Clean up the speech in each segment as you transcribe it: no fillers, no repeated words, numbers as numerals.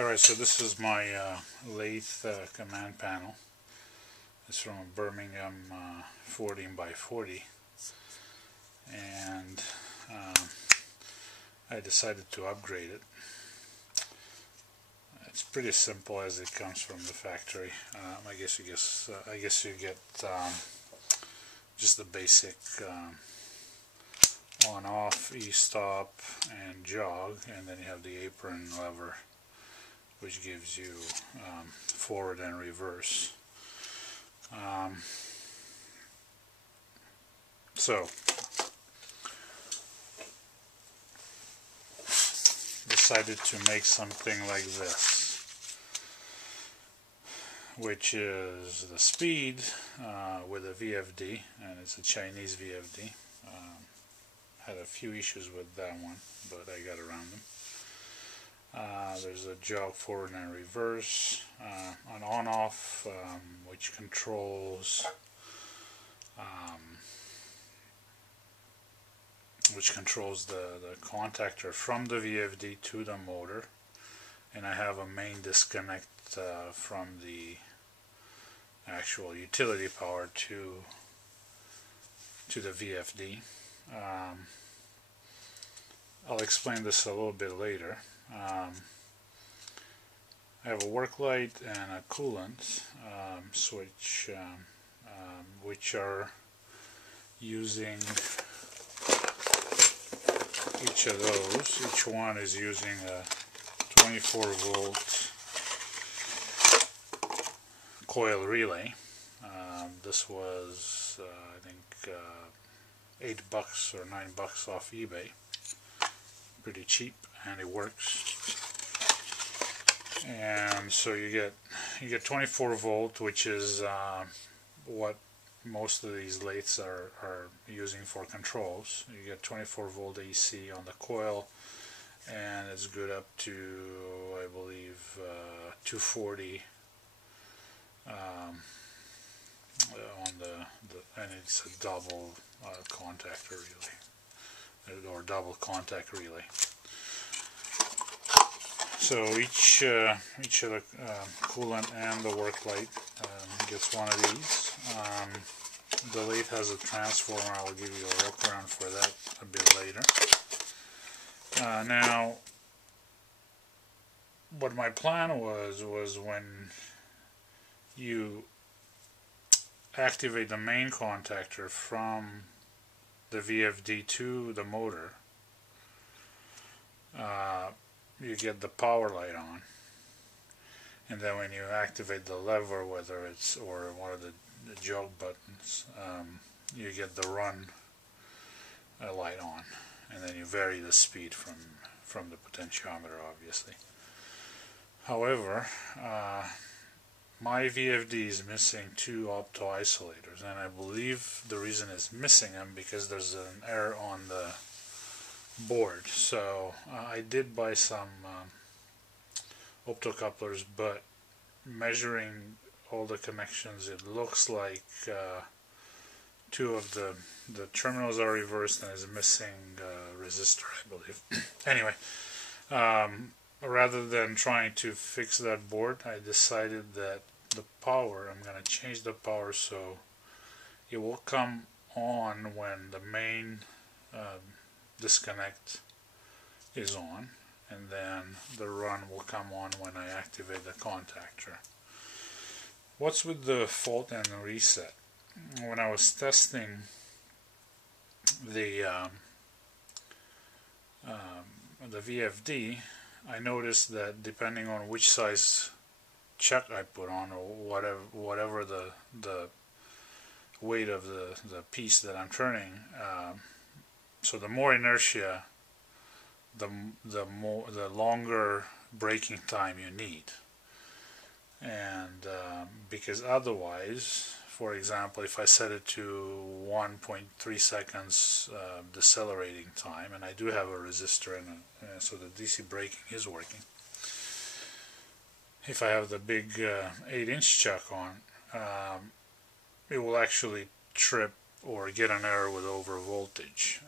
Alright, so this is my lathe command panel. It's from a Birmingham 14 by 40, and I decided to upgrade it. It's pretty simple as it comes from the factory. I guess you get just the basic on-off, e-stop, and jog, and then you have the apron lever, which gives you forward and reverse. So decided to make something like this, which is the speed with a VFD, and it's a Chinese VFD. Had a few issues with that one, but I got around them. There's a jog forward and reverse, an on-off, which controls the contactor from the VFD to the motor, and I have a main disconnect from the actual utility power to the VFD. I'll explain this a little bit later. I have a work light and a coolant switch, which are using each of those. Each one is using a 24 volt coil relay. This was I think $8 or $9 off eBay. Pretty cheap, and it works. And so you get 24 volt, which is what most of these lathes are using for controls. You get 24 volt AC on the coil, and it's good up to, I believe, 240 on the and it's a double contactor relay, or double contact relay. So each of the coolant and the work light gets one of these. The lathe has a transformer. I will give you a look around for that a bit later. Now, what my plan was when you activate the main contactor from the VFD to the motor, you get the power light on, and then when you activate the lever, whether it's or one of the jog buttons, you get the run light on, and then you vary the speed from the potentiometer, obviously. However, my VFD is missing two opto isolators, and I believe the reason it's missing them because there's an error on the board. So I did buy some optocouplers, but measuring all the connections, it looks like two of the terminals are reversed and is missing resistor, I believe. Anyway, rather than trying to fix that board, I decided that the power, I'm going to change the power so it will come on when the main disconnect is on, and then the run will come on when I activate the contactor. What's with the fault and the reset? When I was testing the VFD, I noticed that depending on which size chuck I put on, or whatever the weight of the piece that I'm turning, so the more inertia, the longer braking time you need. And because otherwise, for example, if I set it to 1.3 seconds decelerating time, and I do have a resistor in it, so the DC braking is working. If I have the big 8-inch chuck on, it will actually trip or get an error with over voltage.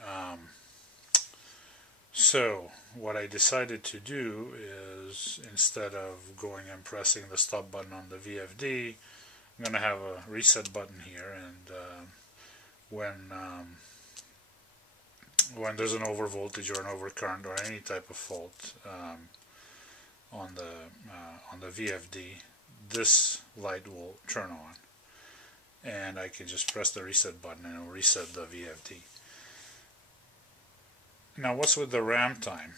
So what I decided to do is, instead of going and pressing the stop button on the VFD, I'm going to have a reset button here, and when when there's an overvoltage or an overcurrent or any type of fault on the VFD, this light will turn on, and I can just press the reset button and it will reset the VFD. Now, what's with the RAM time?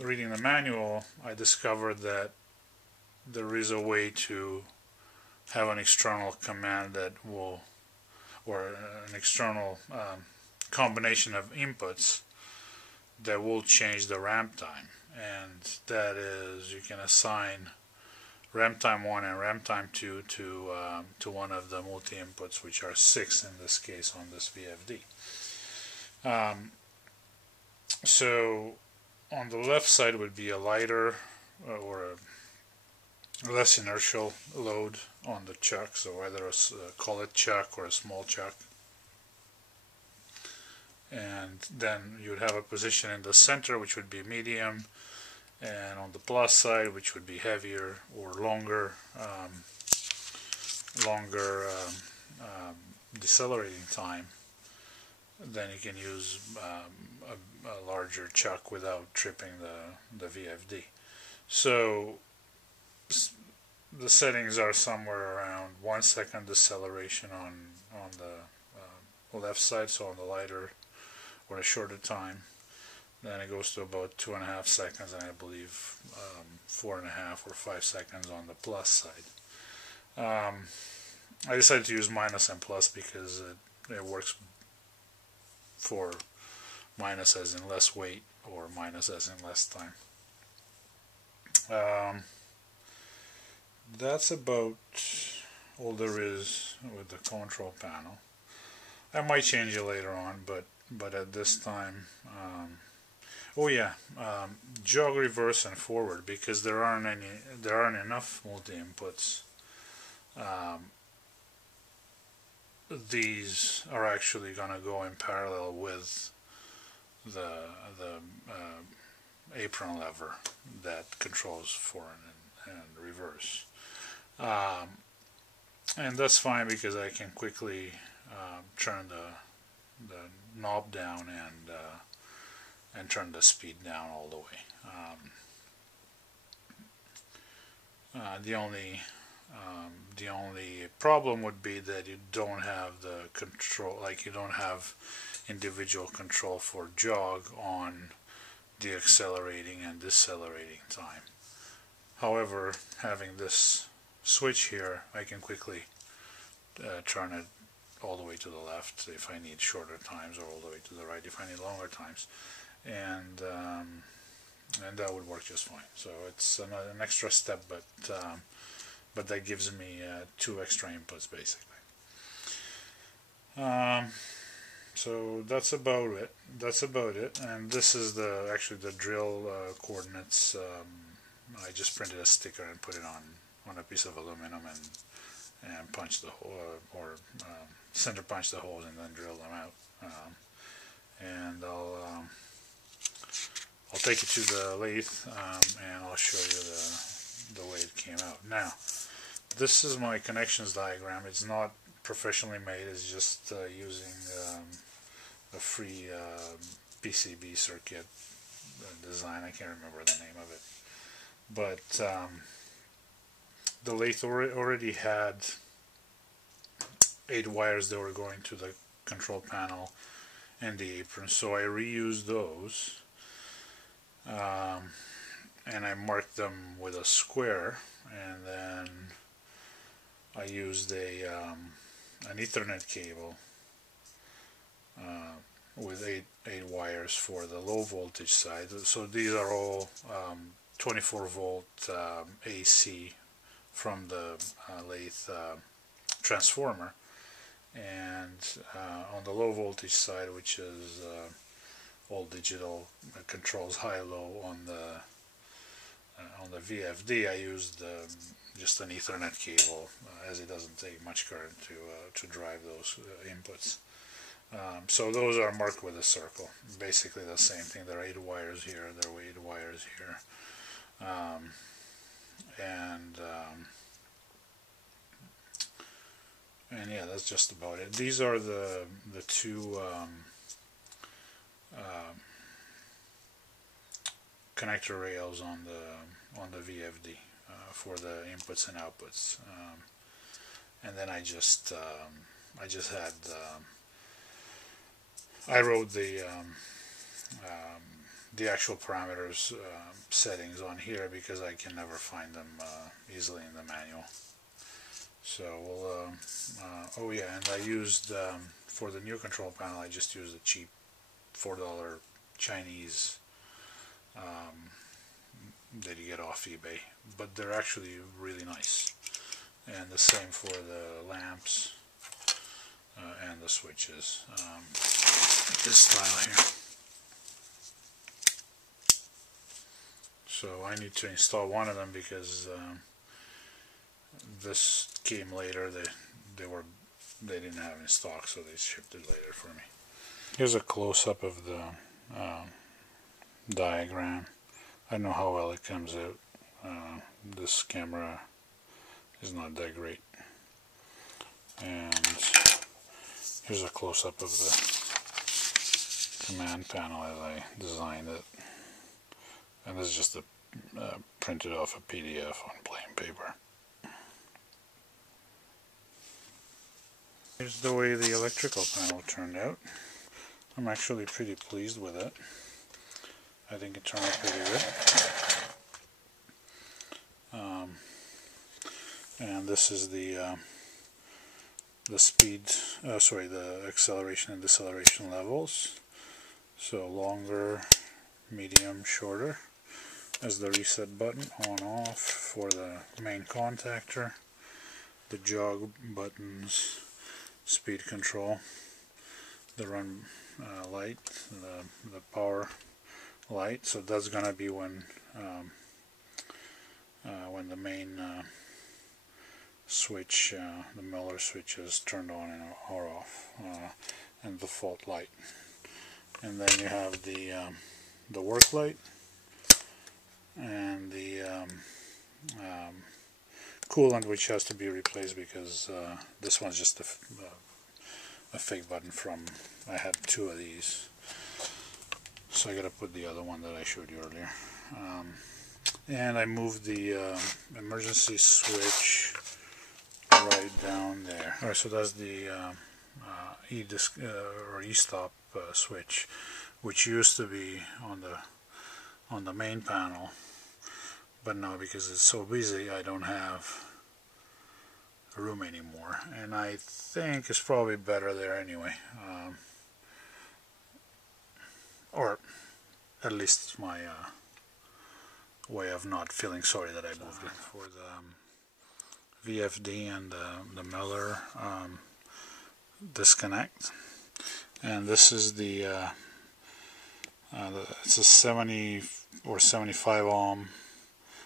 Reading the manual, I discovered that there is a way to have an external command that will, or an external combination of inputs that will change the RAM time, and that is, you can assign RAM time 1 and RAM time 2 to one of the multi inputs, which are 6 in this case on this VFD. So on the left side would be a lighter or a less inertial load on the chuck, so either call it chuck or a small chuck. And then you would have a position in the center, which would be medium, and on the plus side, which would be heavier or longer decelerating time. Then you can use a larger chuck without tripping the VFD. So the settings are somewhere around 1 second deceleration on the left side, so on the lighter or a shorter time. Then it goes to about 2.5 seconds, and I believe 4.5 or 5 seconds on the plus side. I decided to use minus and plus because it works for minus as in less weight, or minus as in less time. That's about all there is with the control panel. I might change it later on, but at this time, oh yeah, jog reverse and forward, because there aren't enough multi inputs. These are actually going to go in parallel with the apron lever that controls forward and reverse, and that's fine because I can quickly turn the knob down and turn the speed down all the way. The only problem would be that you don't have the control, like you don't have individual control for jog on the accelerating and decelerating time. However, having this switch here, I can quickly turn it all the way to the left if I need shorter times, or all the way to the right if I need longer times, and that would work just fine. So it's an extra step, but that gives me 2 extra inputs basically. So that's about it. And this is actually the drill coordinates. I just printed a sticker and put it on a piece of aluminum and punch the hole, or center punch the holes and then drill them out. And I'll take it to the lathe and I'll show you the way it came out. Now, this is my connections diagram. It's not professionally made. It's just using a free PCB circuit design. I can't remember the name of it, but the lathe already had 8 wires that were going to the control panel and the apron, so I reused those, and I marked them with a square, and then I used an Ethernet cable with 8 wires for the low voltage side. So these are all 24 volt AC from the lathe transformer, and on the low voltage side, which is all digital, controls high-low on the VFD, I used just an Ethernet cable, as it doesn't take much current to drive those inputs. So those are marked with a circle. Basically the same thing. There are 8 wires here. There are 8 wires here. Um, and yeah, that's just about it. These are the two connector rails on the VFD for the inputs and outputs. And then I just had I wrote the actual parameters settings on here because I can never find them easily in the manual. So we'll oh yeah, and I used for the new control panel I just used a cheap $4 Chinese that you get off eBay, but they're actually really nice. And the same for the lamps and the switches. This style here. So I need to install one of them because this came later. They didn't have it in stock, so they shipped it later for me. Here's a close-up of the diagram. I don't know how well it comes out. This camera is not that great. And here's a close-up of the command panel as I designed it. And this is just printed off a PDF on plain paper. Here's the way the electrical panel turned out. I'm actually pretty pleased with it. I think it turned out pretty good. And this is the speed, the acceleration and deceleration levels. So longer, medium, shorter as the reset button, on off for the main contactor, the jog buttons, speed control, the run light, the power light. So that's gonna be when the main switch, the Miller switch, is turned on and or off, and the fault light. And then you have the work light and the coolant, which has to be replaced because this one's just a fake button from, I had 2 of these, so I gotta put the other one that I showed you earlier. And I moved the emergency switch right down there. Alright, so that's the e-stop switch, which used to be on the main panel, but now because it's so busy I don't have room anymore, and I think it's probably better there anyway, or at least it's my way of not feeling sorry that I moved it. For the VFD and the Miller disconnect, and this is it's a 70 or 75 ohm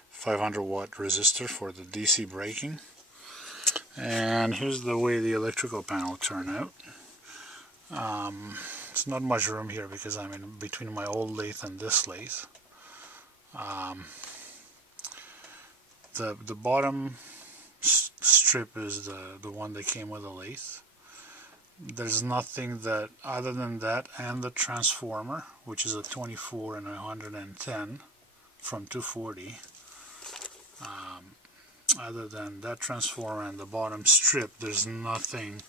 500 watt resistor for the DC braking. And here's the way the electrical panel turned out. It's not much room here because I'm in between my old lathe and this lathe. The bottom strip is the one that came with the lathe. There's nothing that, other than that and the transformer, which is a 24 and 110 from 240. Other than that transformer and the bottom strip, there's nothing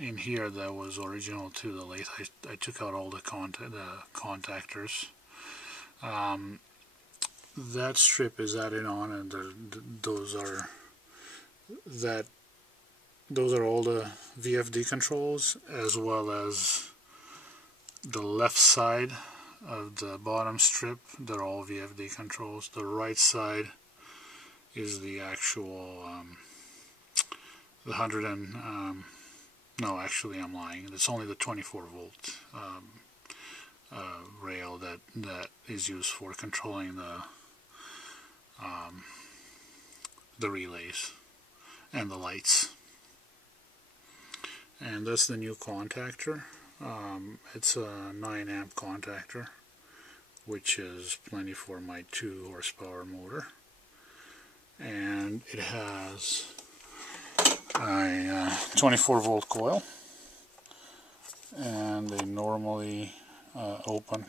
in here that was original to the lathe. I took out all the contactors. That strip is added on, and those are all the VFD controls, as well as the left side of the bottom strip. They're all VFD controls. The right side is the actual the 100 and no, actually I'm lying. It's only the 24 volt rail that is used for controlling the relays and the lights. And that's the new contactor. It's a 9 amp contactor, which is plenty for my 2 horsepower motor. And it has a 24 volt coil and a normally open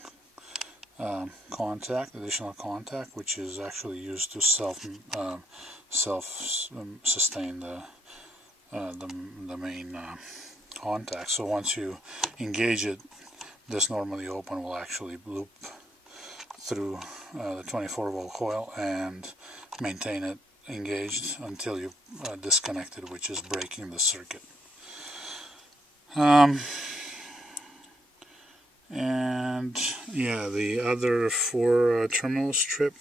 additional contact, which is actually used to self-sustain the main contact. So once you engage it, this normally open will actually loop through the 24 volt coil and maintain it engaged until you disconnect it, which is breaking the circuit. And yeah, the other 4 terminal strip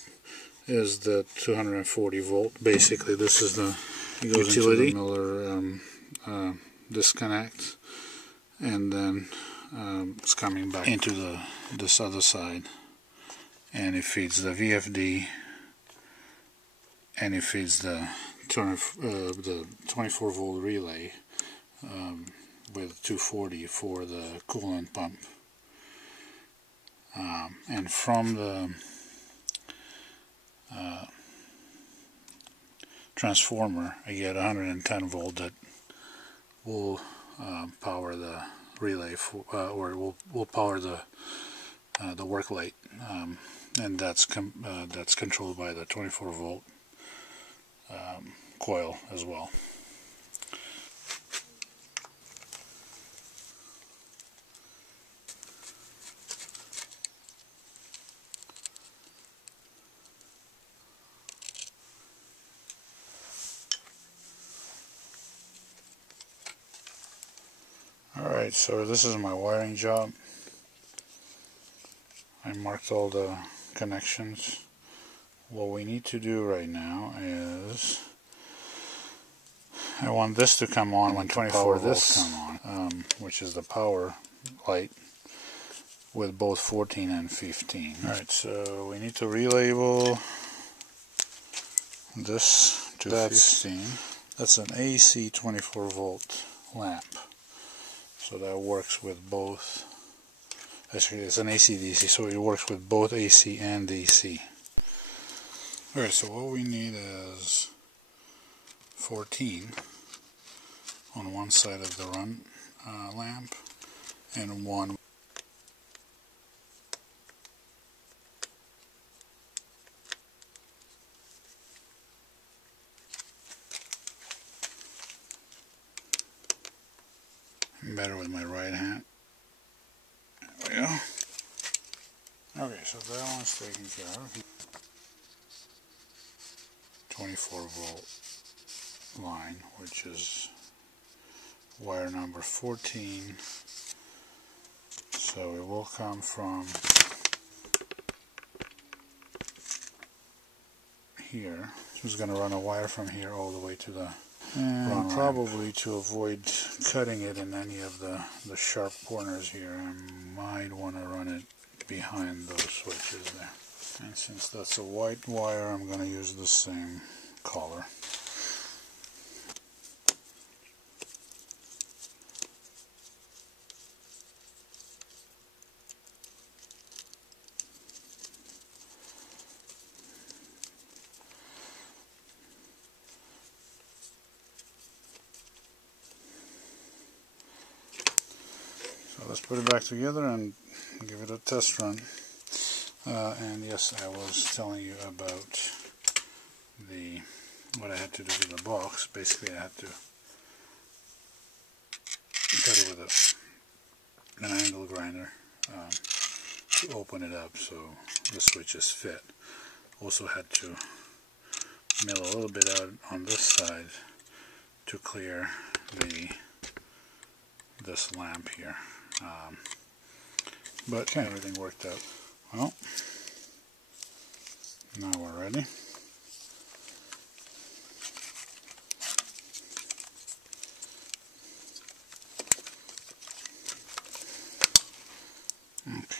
is the 240 volt. Basically, this is the utility into the Miller disconnect, and then it's coming back into this other side, and it feeds the VFD, and it feeds the 24 volt relay with 240 for the coolant pump. And from the transformer, I get 110 volt that will power the relay or will power the work light, and that's controlled by the 24 volt coil as well. Alright, so this is my wiring job. I marked all the connections. What we need to do right now is I want this to come on when 24 volts come on, which is the power light with both 14 and 15. Alright, so we need to relabel this to 15. That's an AC 24 volt lamp. So that works with both. Actually, it's an AC-DC, so it works with both AC and DC. Alright, so what we need is 14 on one side of the run lamp, and 1 better with my right hand. There we go. Okay, so that one's taken care of. 24 volt line, which is wire number 14. So it will come from here. So it's going to run a wire from here all the way to the and probably to avoid cutting it in any of the sharp corners here, I might want to run it behind those switches there. And since that's a white wire, I'm going to use the same color. Let's put it back together and give it a test run. And yes, I was telling you about what I had to do with the box. Basically, I had to cut it with an angle grinder to open it up so the switches fit. Also had to mill a little bit out on this side to clear this lamp here. But everything worked out well. Now we're ready. Okay.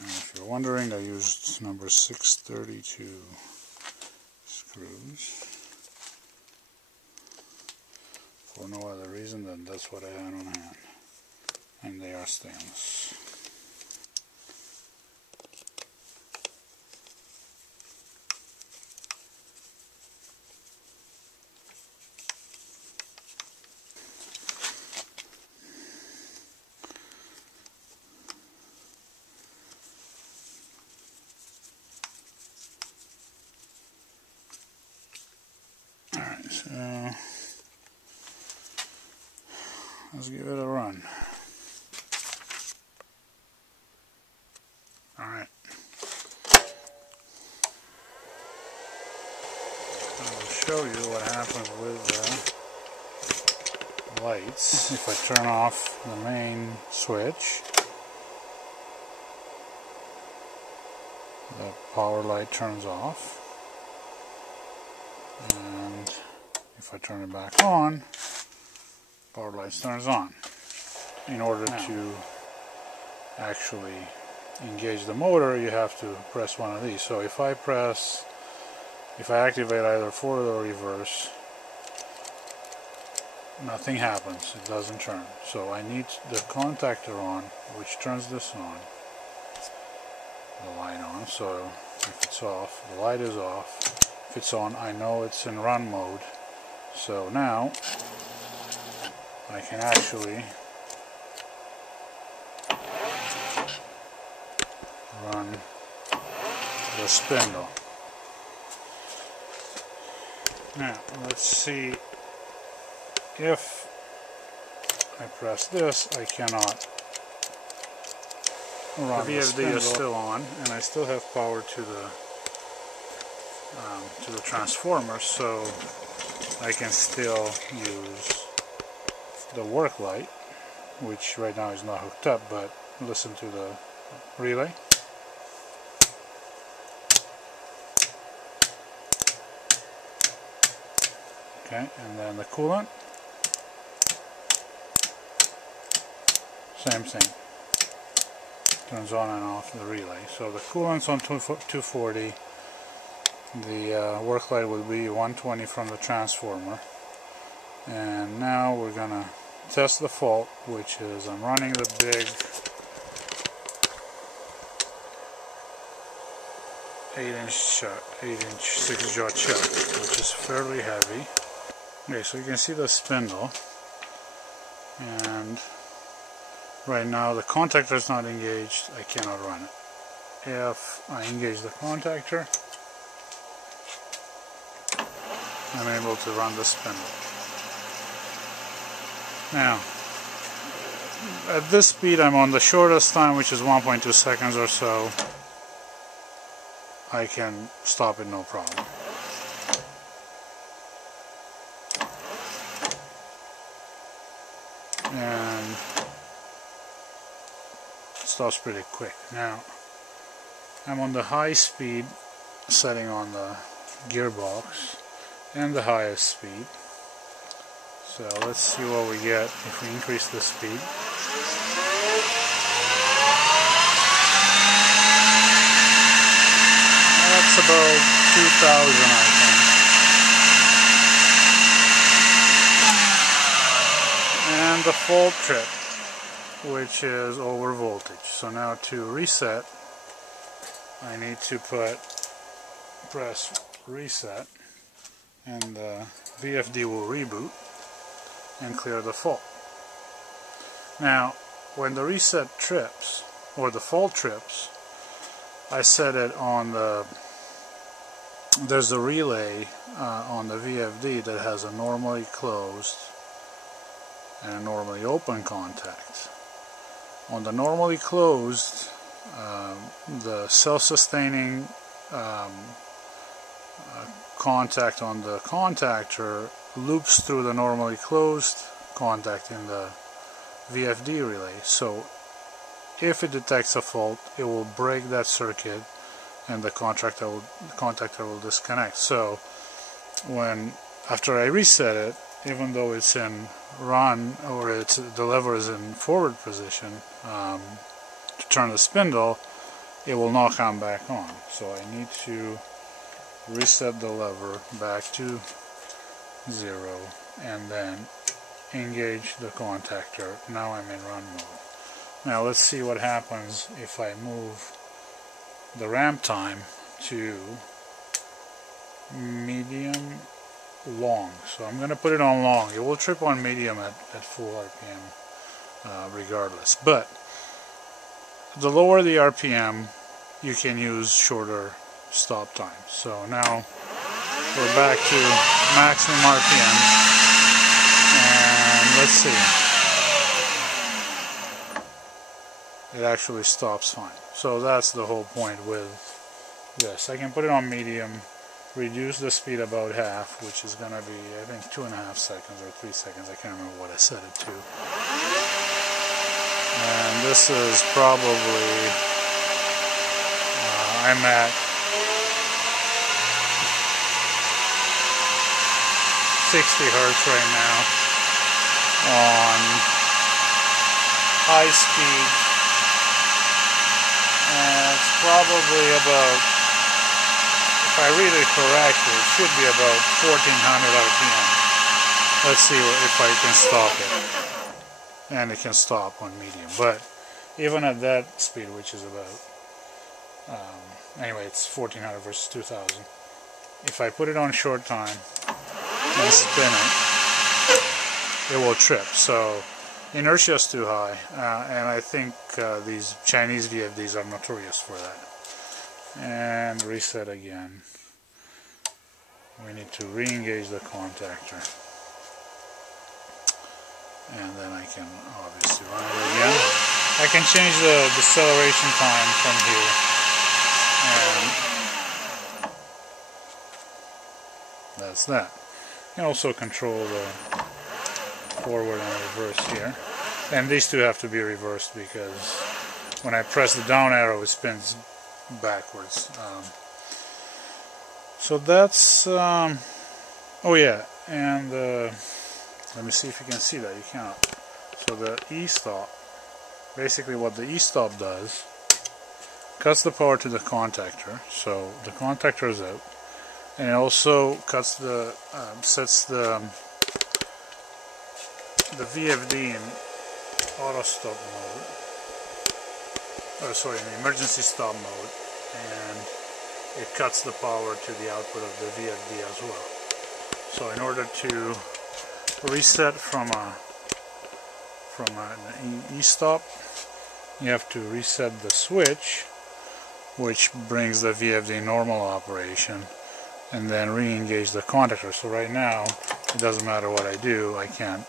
If you're wondering, I used number 632 screws. for no other reason than that's what I had on hand, and they are stainless. Alright, so let's give it a run. Alright. I'll show you what happens with the lights. If I turn off the main switch, the power light turns off. And if I turn it back on, power light turns on. In order to actually engage the motor, you have to press one of these. So if I activate either forward or reverse, nothing happens, it doesn't turn. So I need the contactor on, which turns this on, the light on. So if it's off, the light is off. If it's on, I know it's in run mode. So now I can actually run the spindle. Now let's see, if I press this, I cannot run the VFD is still on, and I still have power to the transformer, so I can still use the work light, which right now is not hooked up, but listen to the relay. Okay, and then the coolant, same thing, turns on and off the relay. So the coolant's on 240. The work light will be 120 from the transformer, and now we're gonna test the fault, which is I'm running the big 8-inch 6-jaw chuck, which is fairly heavy. Okay, so you can see the spindle, and right now the contactor is not engaged. I cannot run it. If I engage the contactor, I'm able to run the spindle. Now, at this speed I'm on the shortest time, which is 1.2 seconds or so. I can stop it no problem. And it stops pretty quick. Now, I'm on the high speed setting on the gearbox, and the highest speed. So let's see what we get if we increase the speed. That's about 2,000, I think. And the fault trip, which is over voltage. So now to reset, I need to press reset, and the VFD will reboot and clear the fault. Now, when the reset trips, or the fault trips, I set it on there's a relay on the VFD that has a normally closed and a normally open contact. On the normally closed, the self-sustaining contact on the contactor loops through the normally closed contact in the VFD relay. So if it detects a fault, it will break that circuit and the contactor will disconnect. So after I reset it, even though it's in run, or the lever is in forward position to turn the spindle, it will not come back on. So I need to reset the lever back to 0 and then engage the contactor. Now I'm in run mode. Now let's see what happens if I move the ramp time to medium long. So I'm going to put it on long. It will trip on medium at full RPM regardless. But the lower the RPM, you can use shorter stop time. So now we're back to maximum RPM. And let's see. It actually stops fine. So that's the whole point with this. I can put it on medium, reduce the speed about half, which is going to be, I think, 2.5 seconds or 3 seconds. I can't remember what I set it to. And this is probably, I'm at 60 hertz right now on high speed. And it's probably about, if I read it correctly, it should be about 1400 RPM. Let's see if I can stop it. And it can stop on medium. But even at that speed, which is about, anyway, it's 1400 versus 2000. If I put it on short time and spin it, it will trip. So inertia is too high, and I think these Chinese VFDs are notorious for that. And reset again. We need to re-engage the contactor. And then I can obviously run it again. I can change the deceleration time from here. And that's that. You can also control the forward and reverse here, and these two have to be reversed because when I press the down arrow it spins backwards. So that's oh yeah, and let me see if you can see that. You cannot. So the e-stop, basically what the e-stop does, cuts the power to the contactor, so the contactor is out, and it also cuts the sets the VFD in auto stop mode, or sorry, in emergency stop mode, and it cuts the power to the output of the VFD as well. So in order to reset from an e-stop, you have to reset the switch, which brings the VFD normal operation, and then re-engage the contactor. So right now, it doesn't matter what I do, I can't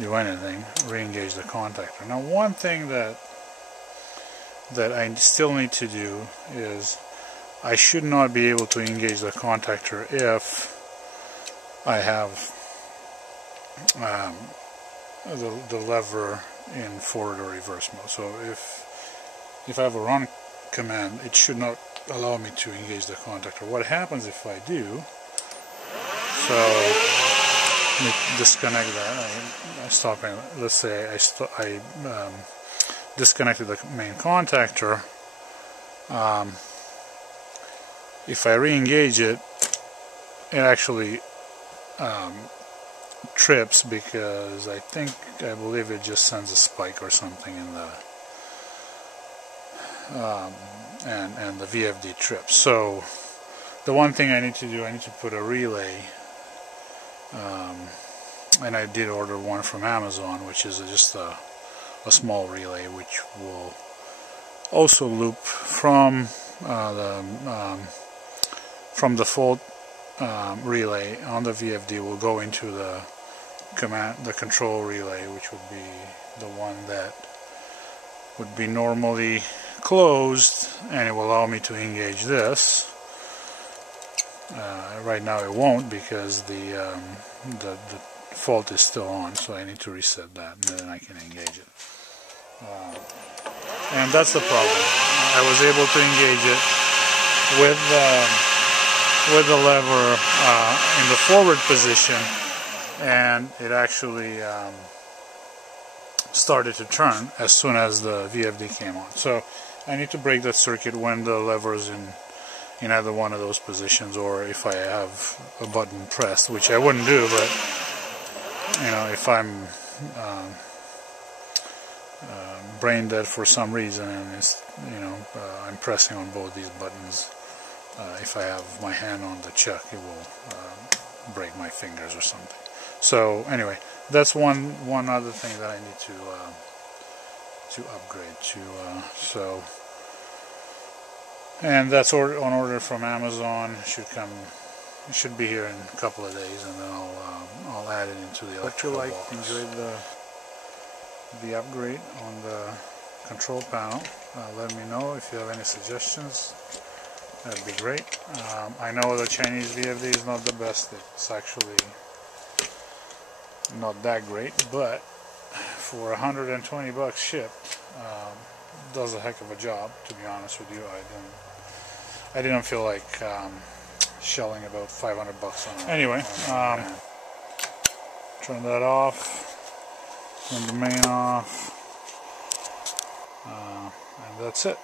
do anything. Re-engage the contactor. Now, one thing that I still need to do is I should not be able to engage the contactor if I have the lever in forward or reverse mode. So if I have a run command, it should not allow me to engage the contactor. What happens if I do? So let me disconnect that. I stop. Let's say I disconnected the main contactor. If I re-engage it, it actually trips because I believe it just sends a spike or something in the and the VFD trips. So the one thing I need to do, I need to put a relay, and I did order one from Amazon, which is just a small relay which will also loop from the fault relay on the VFD, will go into the control relay, which would be the one that would be normally closed, and it will allow me to engage this. Right now it won't because the fault is still on, so I need to reset that and then I can engage it. And that's the problem. I was able to engage it with the lever in the forward position, and it actually started to turn as soon as the VFD came on. So I need to break that circuit when the lever is in either one of those positions, or if I have a button pressed, which I wouldn't do, but you know, if I'm brain dead for some reason and it's, I'm pressing on both these buttons, if I have my hand on the chuck, it will break my fingers or something. So anyway, that's one other thing that I need to upgrade to. And that's on order from Amazon. It should be here in a couple of days, and then I'll add it into the electrical box. Enjoyed the upgrade on the control panel. Let me know if you have any suggestions. That'd be great. I know the Chinese VFD is not the best. It's actually not that great, but for 120 bucks shipped, does a heck of a job, to be honest with you. I didn't feel like shelling about 500 bucks on it. Anyway, turn that off, turn the main off, and that's it.